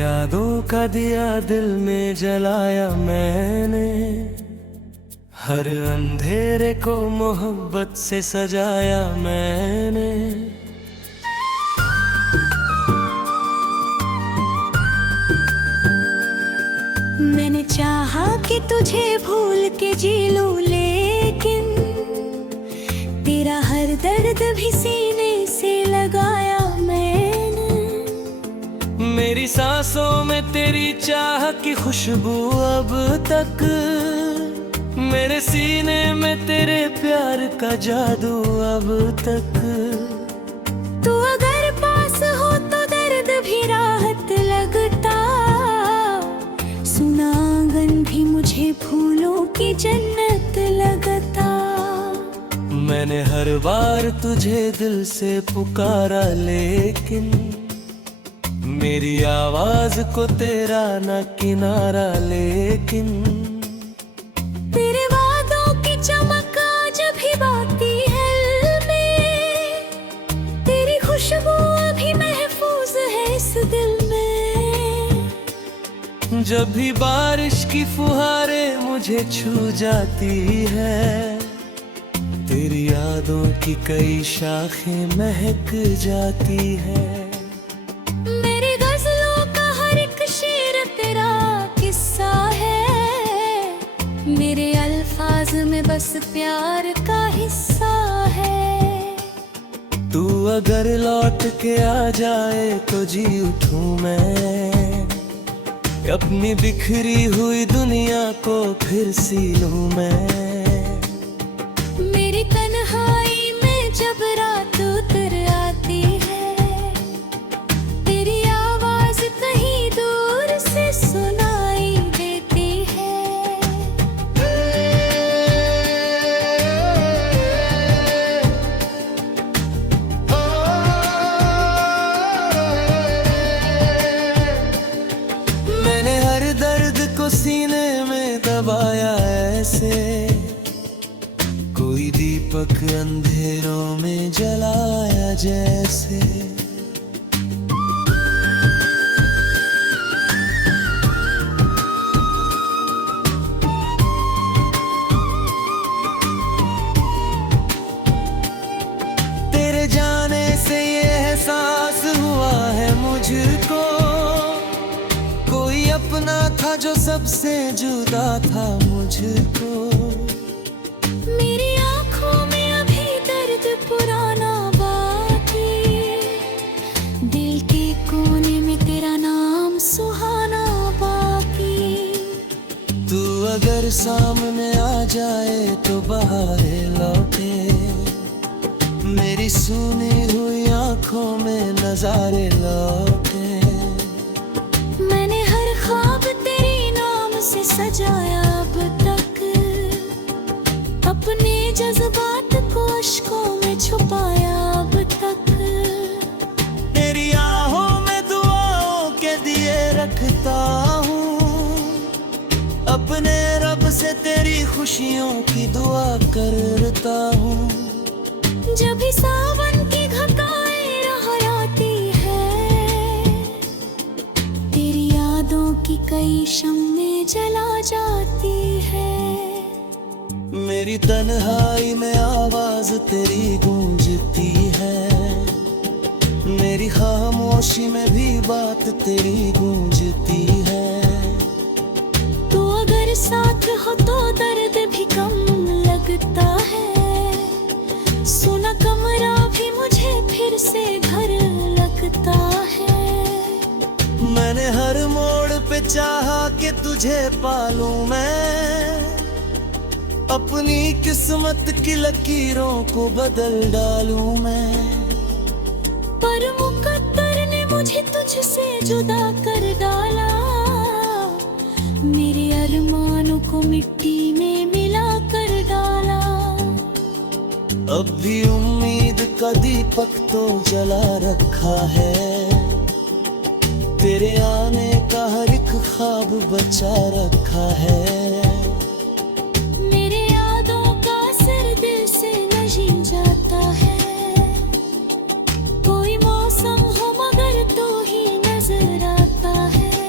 यादों का दिया दिल में जलाया मैंने, हर अंधेरे को मोहब्बत से सजाया मैंने। मैंने चाहा कि तुझे भूल के जी लूं, लेकिन तेरा हर दर्द भी सीने से लगाया मैंने। मेरी सांसों में तेरी चाह की खुशबू अब तक, मेरे सीने में तेरे प्यार का जादू अब तक। तू अगर पास हो तो दर्द भी राहत लगता, सुना आंगन भी मुझे फूलों की जन्नत लगता। मैंने हर बार तुझे दिल से पुकारा, लेकिन मेरी आवाज को तेरा न किनारा। लेकिन तेरे वादों की चमक आज भी बाकी है में, तेरी खुशबू अभी महफूज है इस दिल में। जब भी बारिश की फुहारें मुझे छू जाती है, तेरी यादों की कई शाखें महक जाती है। मेरी गजलों का हर एक शेर तेरा किस्सा है, मेरे अल्फाज में बस प्यार का हिस्सा है। तू अगर लौट के आ जाए तो जी उठूं मैं, अपनी बिखरी हुई दुनिया को फिर सी लूं मैं। मेरी तन्हाई में जब रात उतर आती है, तेरी आवाज कहीं दूर से सुनाई देती है। मैंने हर दर्द को सीने में दबाया ऐसे, कोई दीपक अंधेरों में जलाया जैसे। तेरे जाने से ये एहसास हुआ है मुझको, कोई अपना था जो सबसे जुदा था मुझको। मेरी आँखों में अभी दर्द पुराना बाकी, दिल के कोने में तेरा नाम सुहाना बाकी। तू अगर सामने आ जाए तो बहारे लौटे, मेरी सुनी हुई आँखों में नजारे लौटे। मैंने हर ख्वाब तेरी नाम से सजाया अब तक, अपने जज्बात को अश्कों में छुपाया अब तक। तेरी आहों में दुआओं के दिए रखता हूँ, अपने रब से तेरी खुशियों की दुआ करता हूँ। जब भी सावन की घटाएं लहराती है, तेरी यादों की कई शम्में जला जाती है। मेरी तन्हाई में आवाज तेरी गूंजती है, मेरी खामोशी में भी बात तेरी गूंजती है। तू अगर साथ हो तो दर्द भी कम लगता है, सुना कमरा भी मुझे फिर से घर लगता है। मैंने हर मोड़ पे चाहा कि तुझे पालूं मैं, अपनी किस्मत की लकीरों को बदल डालूं मैं। पर मुकद्दर ने मुझे तुझसे जुदा कर डाला, मेरे अरमानों को मिट्टी में मिला कर डाला। अब भी उम्मीद का दीपक तो जला रखा है, तेरे आने का हर एक ख्वाब बचा रखा है। मेरे यादों का असर दिल से नहीं जाता है, कोई मौसम हो मगर तू ही नजर आता है।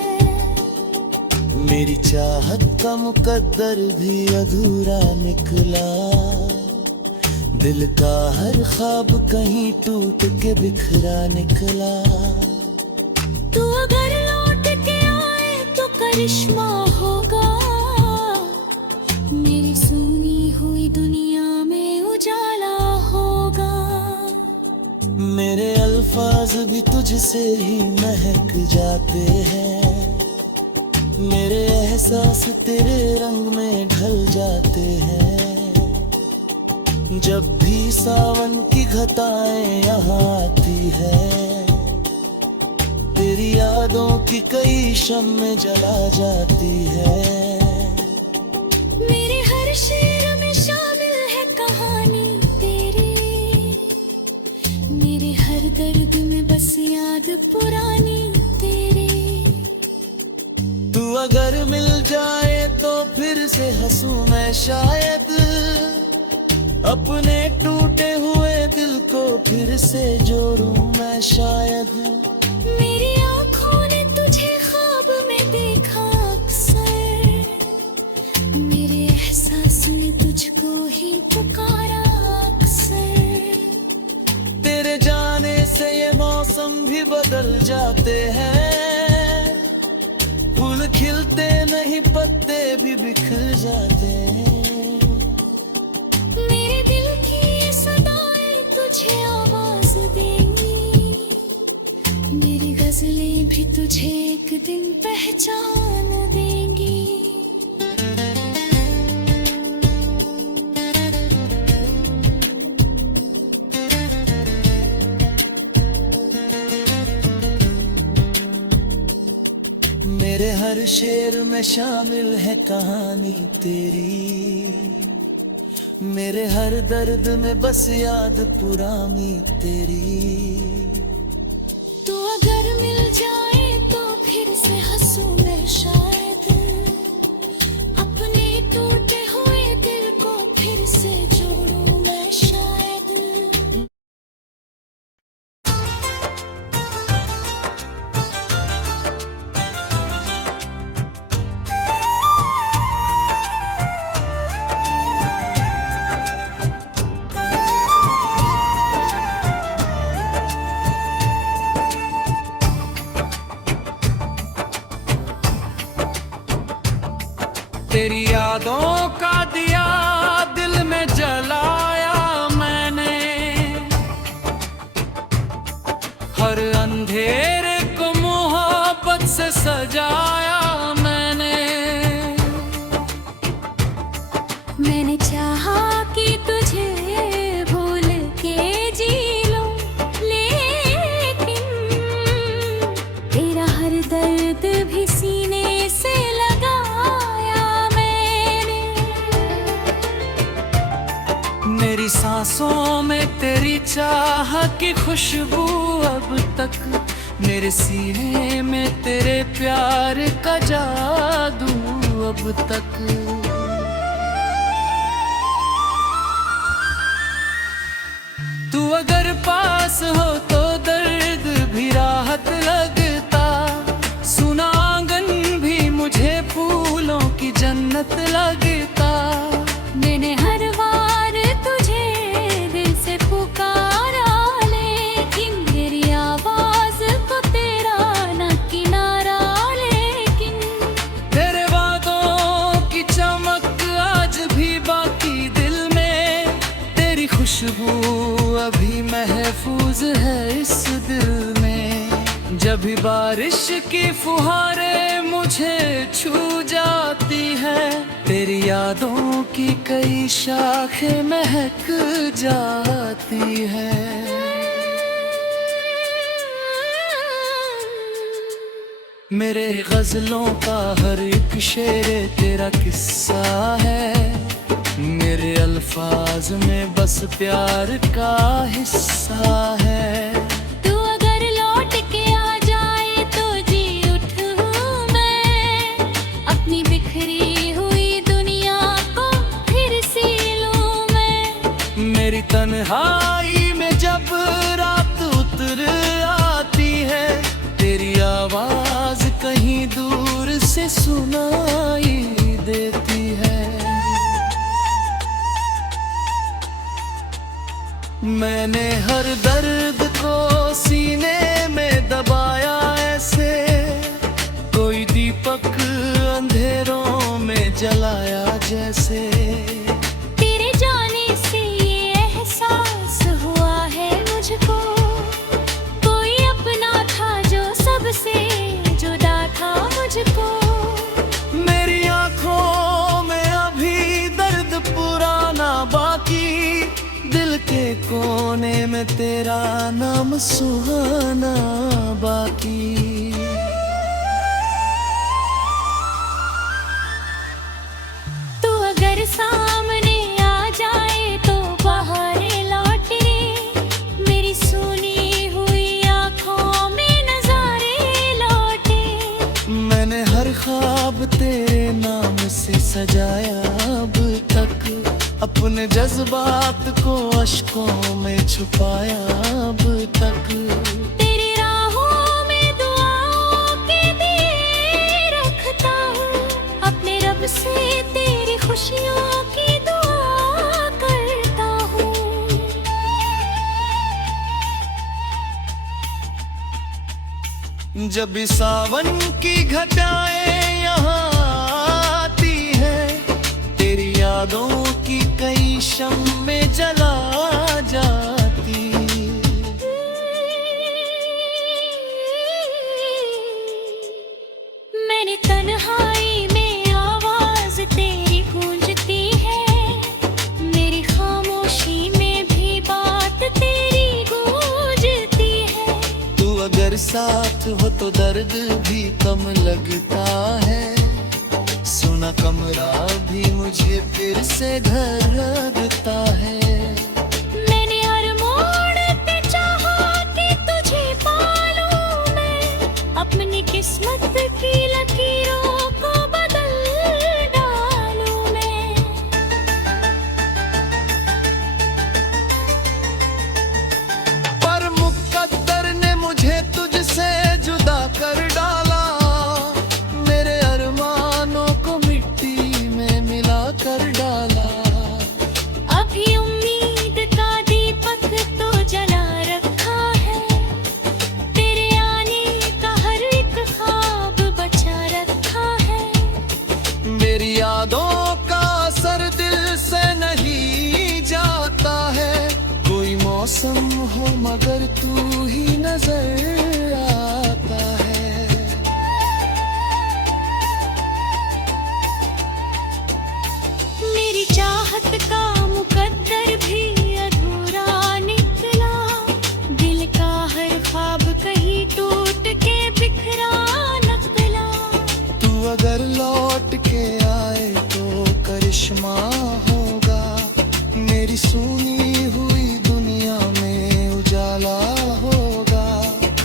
मेरी चाहत का मुकद्दर भी अधूरा निकला, दिल का हर ख्वाब कहीं टूट के बिखरा निकला। तू अगर लौट के आए तो करिश्मा होगा, मेरी सुनी हुई दुनिया में उजाला होगा। मेरे अल्फाज भी तुझसे ही महक जाते हैं, मेरे एहसास तेरे रंग में ढल जाते हैं। जब भी सावन की घटाएं यहाँ आती है, तेरी यादों की कई शम्में जला जाती है। मेरे हर शेर में शामिल है कहानी तेरी, मेरे हर दर्द में बस याद पुरानी तेरी। तू अगर मिल जाए तो फिर से हंसूं मैं शायद, अपने टूटे हुए दिल को फिर से जोड़ूं मैं शायद। मेरी आँखों ने तुझे ख्वाब में देखा अक्सर, मेरे एहसास ने तुझको ही पुकारा अक्सर। तेरे जाने से ये मौसम भी बदल जाते हैं, फूल खिलते नहीं पत्ते भी बिखर जाते हैं। मेरे दिल की ये सदाएं तुझे आवाज देंगी, मेरी गजलें भी तुझे एक दिन पहचान देंगी। मेरे हर शेर में शामिल है कहानी तेरी, मेरे हर दर्द में बस याद पुरानी तेरी। तू अगर मिल जाए तो फिर से हंसूं मैं शायद, अपने टूटे हुए दिल को फिर से जोड़ूं मैं शायद। तेरी यादों का दिया दिल में जलाया मैंने, हर अंधेरे को मोहब्बत से सजाया मैंने। मैंने चाहा कि तुझे भूल के जी लूं, लेकिन तेरा हर दर्द भी सीने से लगाया मैंने। मेरी सांसों में तेरी चाह की खुशबू अब तक, मेरे सीने में तेरे प्यार का जादू अब तक। तू अगर पास हो तो दर्द भी राहत लगता, सुना आंगन भी मुझे फूलों की जन्नत लगता। मैंने हर बार तुझे दिल से पुकारा, लेकिन मेरी आवाज को तेरा न किनारा। लेकिन तेरे वादों की चमक आज भी बाकी दिल में, तेरी खुशबू अभी महफूज है इस दिल में। जब भी बारिश की फुहारें मुझे छू जाती है, तेरी यादों की कई शाखें महक जाती है। मेरे गजलों का हर एक शेर तेरा किस्सा है, मेरे अल्फाज में बस प्यार का हिस्सा है। तू अगर लौट के आ जाए तो जी उठूं मैं, अपनी बिखरी हुई दुनिया को फिर सी लूं मैं। मेरी तन्हाई में जब रात उतर आती है, तेरी आवाज कहीं दूर से सुना मैंने हर दर्द को सीने में दबाया ऐसे, कोई दीपक अंधेरों में जलाया जैसे। तेरे जाने से ये एहसास हुआ है मुझको, कोई अपना था जो सबसे जुदा था मुझको। मेरी आंखों में अभी दर्द पुराना बाकी, दिल के कोने में तेरा नाम सुहाना बाकी। तू अगर सामने आ जाए तो बाहर लौट रे, मेरी सुनी हुई आंखों में नजारे लौटे। मैंने हर ख्वाब तेरे नाम से सजाया अब तक, अपने जज्बात को अश्कों में छुपाया अब तक। तेरी राहों में दुआओं के दिए रखता हूँ, अपने रब से तेरी खुशियों की दुआ करता हूँ। जब भी सावन की घटाएं यहाँ आती है, तेरी यादों की कई शम्में जला जाती। मैंने तन्हाई में आवाज तेरी गूंजती है, मेरी खामोशी में भी बात तेरी गूंजती है। तू अगर साथ हो तो दर्द भी कम लगता है, सुना कमरा भी मुझे फिर से घर लगता है। मैंने हर मोड़ पे चाहा कि तुझे पालूं मैं, अपनी किस्मत की लकीरों को बदल डालूं मैं। पर मुकद्दर ने मुझे तुझसे जुदा कर डाला, मेरे अरमानों को मिट्टी में मिला कर डाला। अभी उम्मीद का दीपक तो जला रखा है, तेरे आने का हर एक ख्वाब बचा रखा है। मेरी यादों का असर दिल से नहीं जाता है, कोई मौसम हो मगर तू ही नजर आता है। मेरी चाहत का मुकद्दर भी अधूरा निकला, दिल का हर ख्वाब कहीं टूट के बिखरा निकला। तू अगर लौट के आए तो करिश्मा होगा, मेरी सुनी हुई दुनिया में उजाला होगा।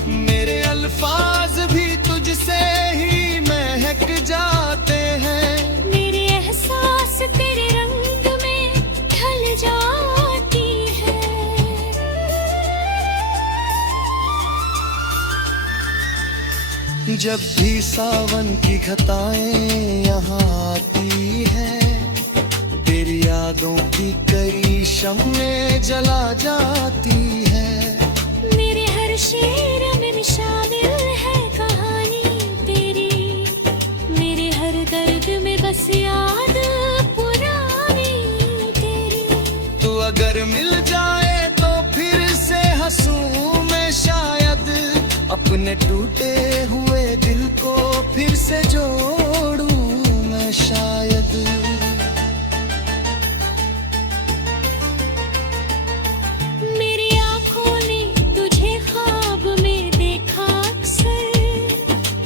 मेरे अल्फाज भी तुझसे ही महक जाते हैं, मेरे एहसास तेरे रंग में ढल जाती है। जब भी सावन की घटाएं यहाँ आती है, तेरी यादों की कई शम्में जला जाती है। मेरे हर शेर में शामिल है कहानी तेरी, मेरे हर दर्द में बस याद पुरानी तेरी। तू अगर मिल जाए तो फिर से हंसूं मैं शायद, अपने टूटे हुए दिल को फिर से जोड़ूं मैं शायद। मेरी आंखों ने तुझे ख्वाब में देखा अक्सर,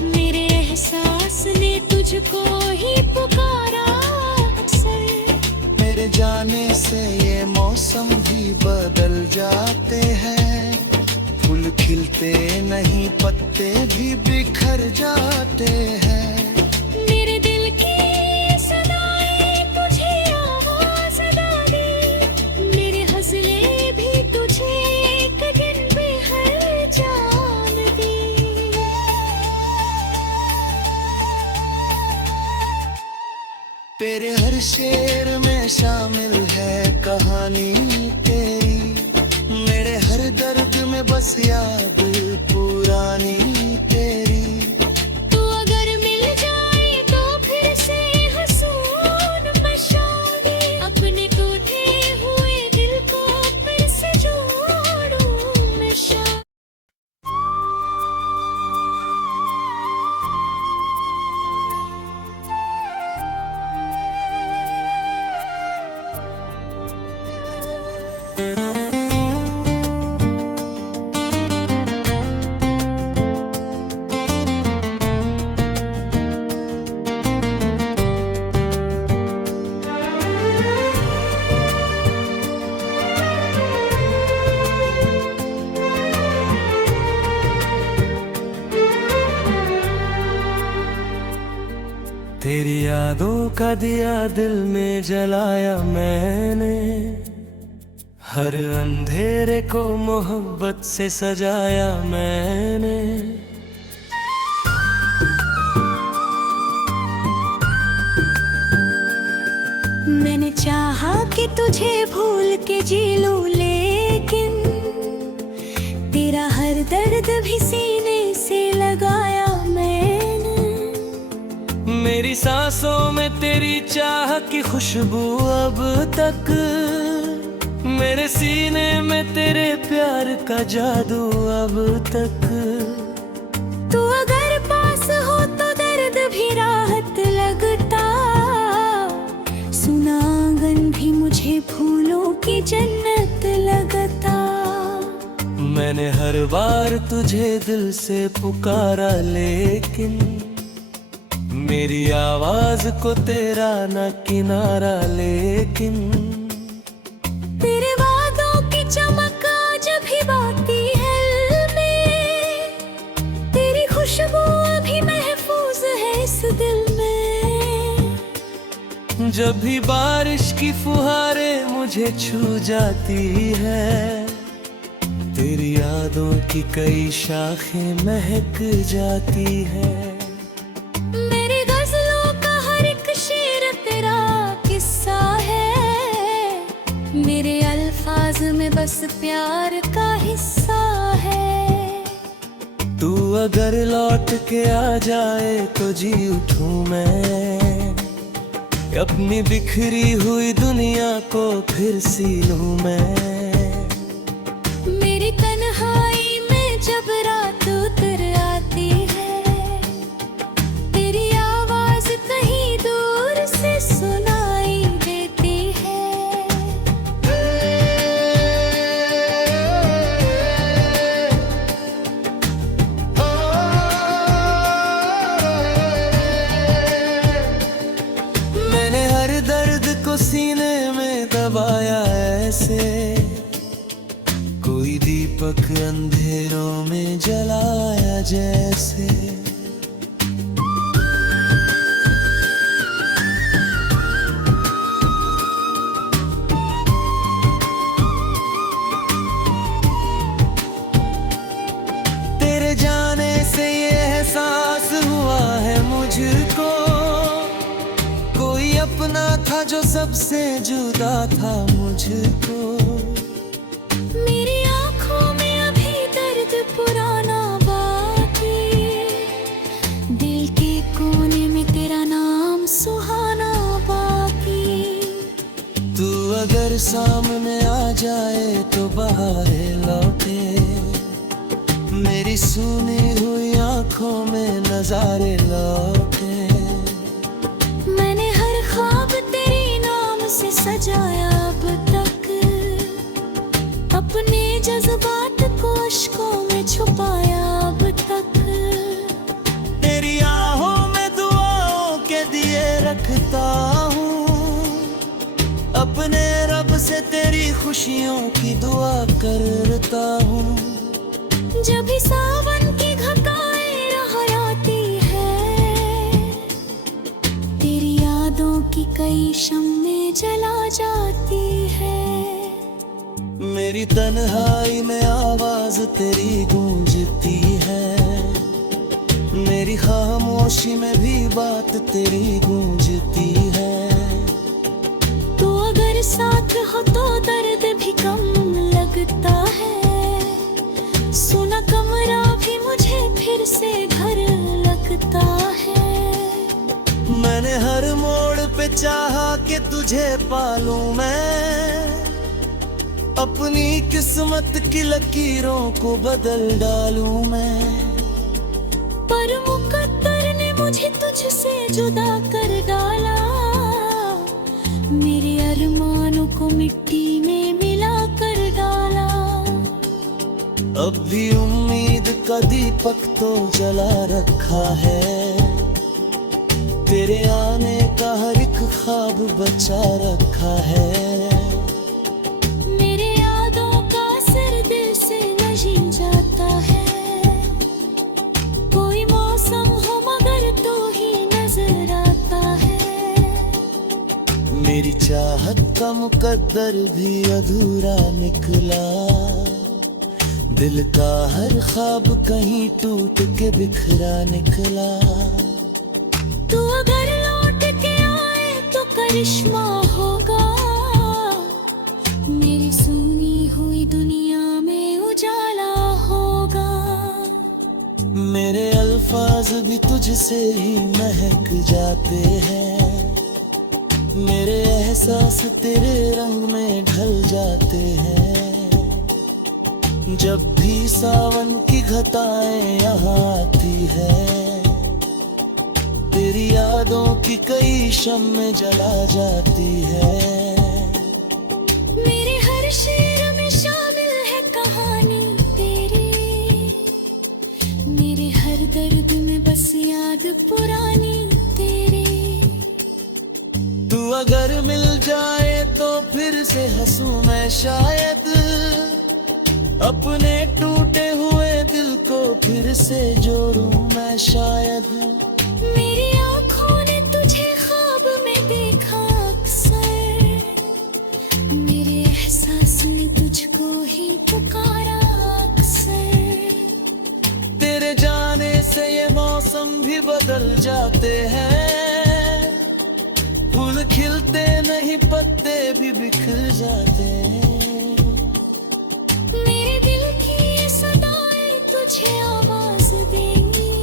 मेरे एहसास ने तुझको ही पुकारा अक्सर। मेरे जाने से ये मौसम भी बदल जाते हैं, फूल खिलते नहीं पत्ते भी बिखर जाते हैं। मेरे दिल की सदाएं तुझे आवाज दे, मेरे हौसले भी तुझे एक दिन बेहर जान दे। तेरे हर शेर में शामिल है कहानी तेरी, है बस याद पुरानी तेरी। तू अगर मिल जाए तो फिर से हंसूं मैं शायरी, अपने टूटे हुए दिल को फिर से जोड़ूं मैं शायरी। तेरी यादों का दिया दिल में जलाया मैंने, हर अंधेरे को मोहब्बत से सजाया मैंने। मैंने चाहा कि तुझे भूल के जी लूं, लेकिन तेरा हर दर्द भी सीने से लगाया मैंने। मेरी सांसों में तेरी चाह की खुशबू अब तक, मेरे सीने में तेरे प्यार का जादू अब तक। तू अगर पास हो तो दर्द भी राहत लगता, सुना आंगन भी मुझे फूलों की जन्नत लगता। मैंने हर बार तुझे दिल से पुकारा, लेकिन मेरी आवाज को तेरा न किनारा। लेकिन तेरे वादों की चमक आज भी बाकी है में, तेरी खुशबू अभी महफूज है इस दिल में। जब भी बारिश की फुहारें मुझे छू जाती है, तेरी यादों की कई शाखें महक जाती है। मेरी गजलों का हर एक शेर तेरा किस्सा है, मेरे अल्फाज में बस प्यार का हिस्सा है। तू अगर लौट के आ जाए तो जी उठूं मैं, अपनी बिखरी हुई दुनिया को फिर सी लूं मैं। मेरी तन्हाई में जब रात उतर आती है, तेरी आवाज कहीं दूर से सुनाई देती है। मैंने हर दर्द को सीने में दबाया ऐसे, कोई दीपक अंधेरों में जलाया जैसे। तेरे जाने से ये एहसास हुआ है मुझको, कोई अपना था जो सबसे जुदा था मुझको। मेरी आँखों में अभी दर्द पुराना बाकी, दिल के कोने में तेरा नाम सुहाना बाकी। तू अगर सामने आ जाए तो बहारें लौटे, मेरी सुनी हुई आंखों में नजारे लौटे। मैंने हर ख्वाब तेरे नाम से सजाया अब तक, अपने जज्बात को अश्कों में छुपाया अब तक। तेरी आहों में दुआओं के दिए रखता हूँ, अपने रब से तेरी खुशियों की दुआ करता हूँ। जब भी सावन की घटाएं लहराती है, तेरी यादों की कई शम्में जला जाती है। मेरी तन्हाई में आवाज तेरी गूंजती है, मेरी खामोशी में भी बात तेरी गूंजती है। तू अगर साथ हो तो दर्द भी कम लगता है, तुझे पालूं मैं, अपनी किस्मत की लकीरों को बदल डालूं मैं। पर मुकद्दर ने मुझे तुझसे जुदा कर डाला, मेरे अरमानों को मिट्टी में मिला कर डाला। अब भी उम्मीद का दीपक तो जला रखा है, तेरे आने का हर एक ख्वाब बचा रखा है। मेरे यादों का असर दिल से नहीं जाता है, कोई मौसम हो मगर तू ही नजर आता है। मेरी चाहत का मुकद्दर भी अधूरा निकला, दिल का हर ख्वाब कहीं टूट के बिखरा निकला। तू अगर लौट के आए तो करिश्मा होगा, मेरी सुनी हुई दुनिया में उजाला होगा। मेरे अल्फाज भी तुझसे ही महक जाते हैं, मेरे एहसास तेरे रंग में ढल जाते हैं। जब भी सावन की घटाएं यहाँ आती है, तेरी यादों की कई शम्में जला जाती है। मेरे हर शेर में शामिल है कहानी तेरी, मेरे हर दर्द में बस याद पुरानी तेरी। तू अगर मिल जाए तो फिर से हंसूं मैं शायद, अपने टूटे हुए दिल को फिर से जोड़ूं मैं शायद। मेरी आँखों ने तुझे ख्वाब में देखा अक्सर, मेरे एहसास ने तुझको ही पुकारा अक्सर। तेरे जाने से ये मौसम भी बदल जाते हैं, फूल खिलते नहीं पत्ते भी बिखर जाते हैं। मेरे दिल की ये सदाएं तुझे आवाज देंगी,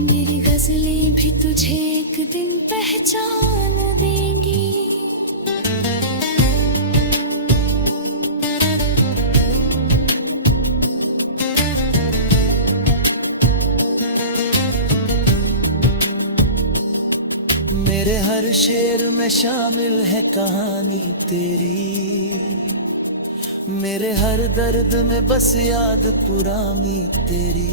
मेरी गजलें भी तुझे एक दिन पहचान देंगी। मेरे हर शेर में शामिल है कहानी तेरी, मेरे हर दर्द में बस याद पुरानी तेरी।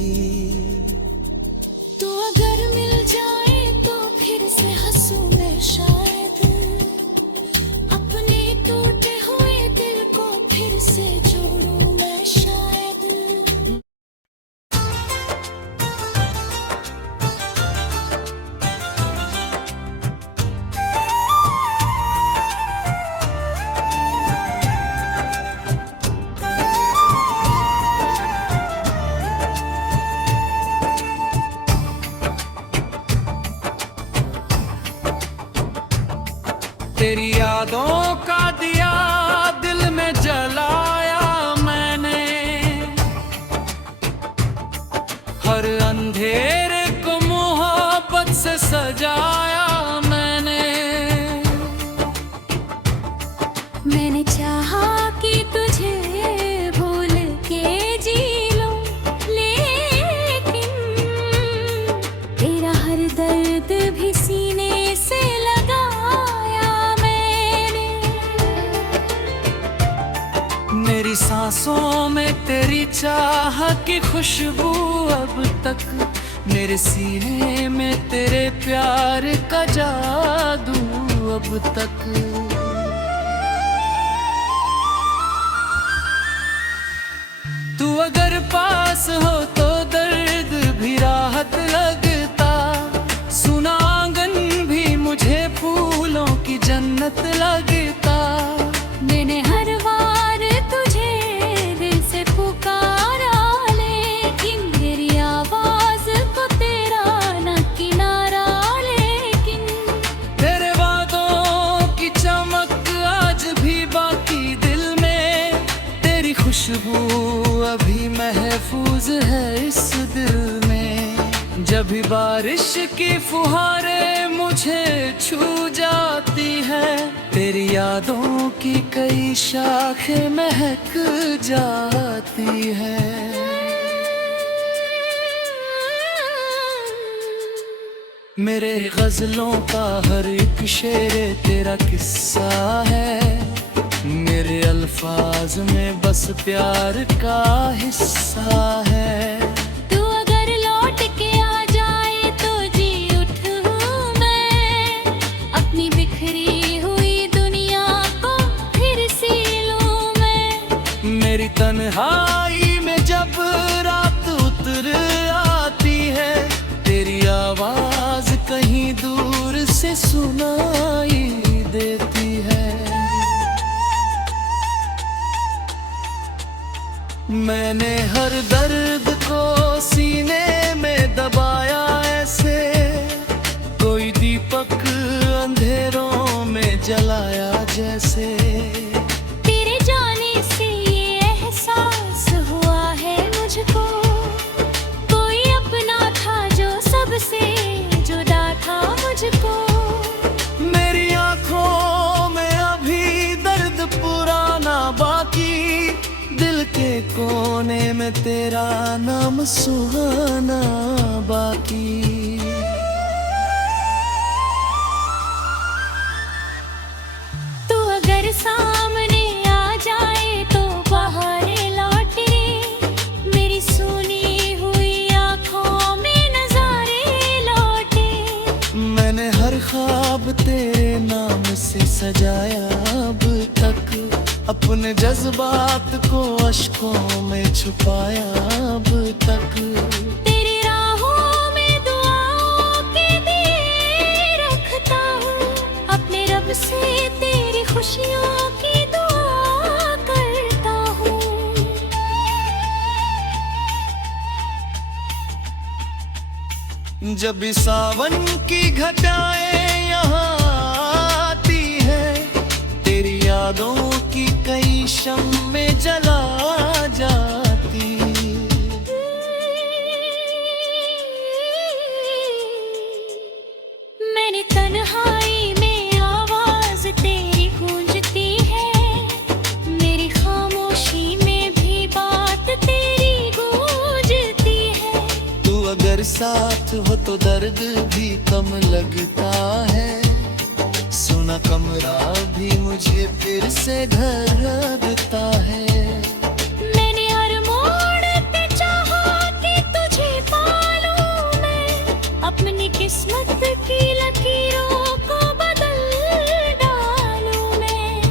तू अगर मिल जाए तो फिर से हंसूं मैं शायद, अपने टूटे हुए दिल को फिर से जोड़ूं मैं शायद। तेरी यादों का दिया दिल में जलाया मैंने, हर अंधेरे को मोहब्बत से सजाया मैंने। मैंने चाहा कि तुझे भूल के जी लूं, लेकिन तेरा हर दर्द भी सीने से लगाया मैंने। मेरी सांसों में तेरी चाह की खुशबू अब तक, मेरे सीने में तेरे प्यार का जादू अब तक। तू अगर पास हो तो दर्द भी राहत लगता, सुना आंगन भी मुझे फूलों की जन्नत लगता। मैंने हर बार तुझे दिल से पुकारा, लेकिन मेरी आवाज को तेरा न किनारा। लेकिन तेरे वादों की चमक आज भी बाकी दिल में, तेरी खुशबू अभी महफूज है इस दिल में। जब भी बारिश की फुहारें मुझे छू जाती है, तेरी यादों की कई शाखें महक जाती है। मेरे गजलों का हर एक शेर तेरा किस्सा है, मेरे अल्फाज में बस प्यार का हिस्सा है। तू अगर लौट के आ जाए तो जी उठूं मैं, अपनी बिखरी हुई दुनिया को फिर सी लूं मैं। मेरी तन्हाई में जब रात उतर आती है, तेरी आवाज कहीं दूर से सुनाई देती है। मैंने हर दर्द को सीने में दबाया ऐसे, कोई दीपक अंधेरों में जलाया जैसे। तेरे जाने से ये एहसास हुआ है मुझको, कोई अपना था जो सबसे जुदा था मुझको। मेरी आंखों में अभी दर्द पुराना बाकी, दिल के कोने में तेरा नाम सुहाना बाकी। तू अगर सामने आ जाए तो बाहर लौट रे, मेरी सुनी हुई आंखों में नजारे लौटे। मैंने हर ख्वाब तेरे नाम से सजाया अब तक, अपने जज्बात को अश्कों में छुपाया अब तक। तेरी राहों में दुआओं के दिए रखता हूँ, अपने रब से तेरी खुशियों की दुआ करता हूँ। जब भी सावन की घटाएं यहाँ आती है, तेरी यादों की कई शम्में जला जाती। मैंने तन्हाई में आवाज तेरी गूंजती है, मेरी खामोशी में भी बात तेरी गूंजती है। तू अगर साथ हो तो दर्द भी कम लगता है, सुना कमरा भी मुझे फिर से घर देता है। मैंने हर मोड़ पे चाहा कि तुझे पालूं मैं, अपनी किस्मत की लकीरों को बदल डालूं मैं।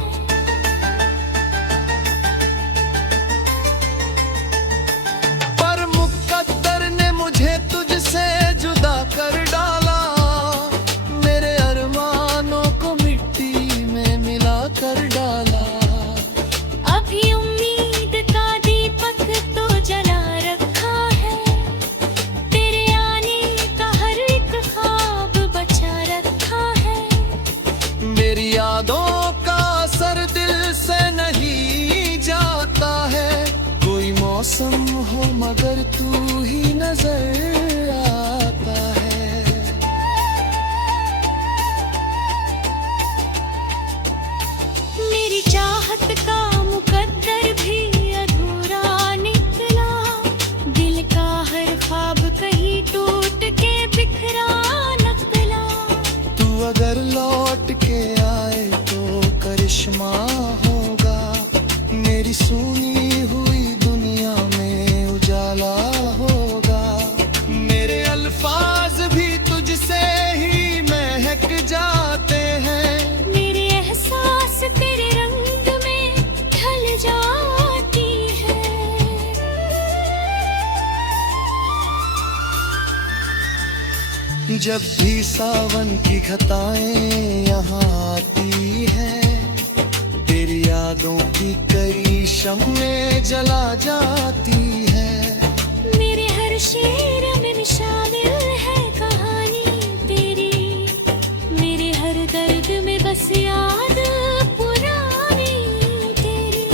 पर मुकद्दर ने मुझे तुझसे जुदा कर डाला, मेरे अरमानों को मिट्टी में मिला कर डाला। अभी उम्मीद का दीपक तो जला रखा है, तेरे आने का हर एक ख्वाब बचा रखा है। मेरी यादों का असर दिल से नहीं जाता है, कोई मौसम हो मगर तू ही नजर आता है। मेरी चाहत का मुकद्दर भी अधूरा निकला, दिल का हर ख्वाब कहीं टूट के बिखरा निकला। तू अगर लौट के आए तो करिश्मा होगा, मेरी सुनी हुई दुनिया में उजाला होगा। मेरे अल्फाज भी तुझसे ही महक जाते हैं, मेरे एहसास तेरे रंग में ढल जाती है। जब भी सावन की घटाएं यहाँ आती है, तेरी यादों की कई शम्में जला जाती है। मेरे हर शेर में शामिल है कहानी तेरी, मेरे हर दर्द में बस याद पुरानी तेरी।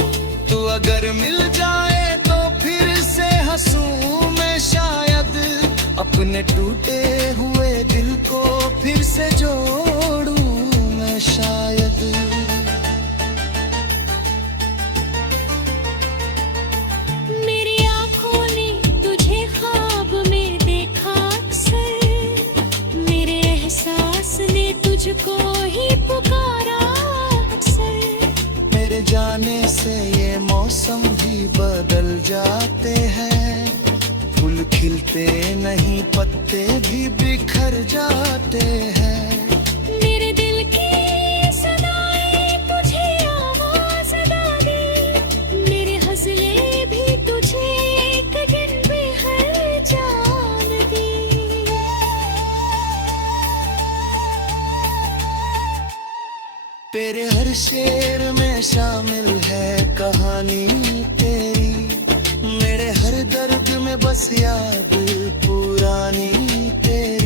तू अगर मिल जाए तो फिर से हंसूं मैं शायद, अपने टूटे हुए दिल को फिर से जोड़ूं मैं शायद। मेरी आँखों ने तुझे ख्वाब में देखा अक्सर, मेरे एहसास ने तुझको ही पुकारा अक्सर। मेरे जाने से ये मौसम भी बदल जाते हैं, फूल खिलते नहीं पत्ते भी बिखर जाते हैं। मेरे दिल की सदाएं तुझे आवाज ला दी, मेरे हौसले भी तुझे एक दिन बेहद जान दी। तेरे हर शेर में शामिल है कहानी तेरी, मेरे हर दर्द में बस याद पुरानी तेरी।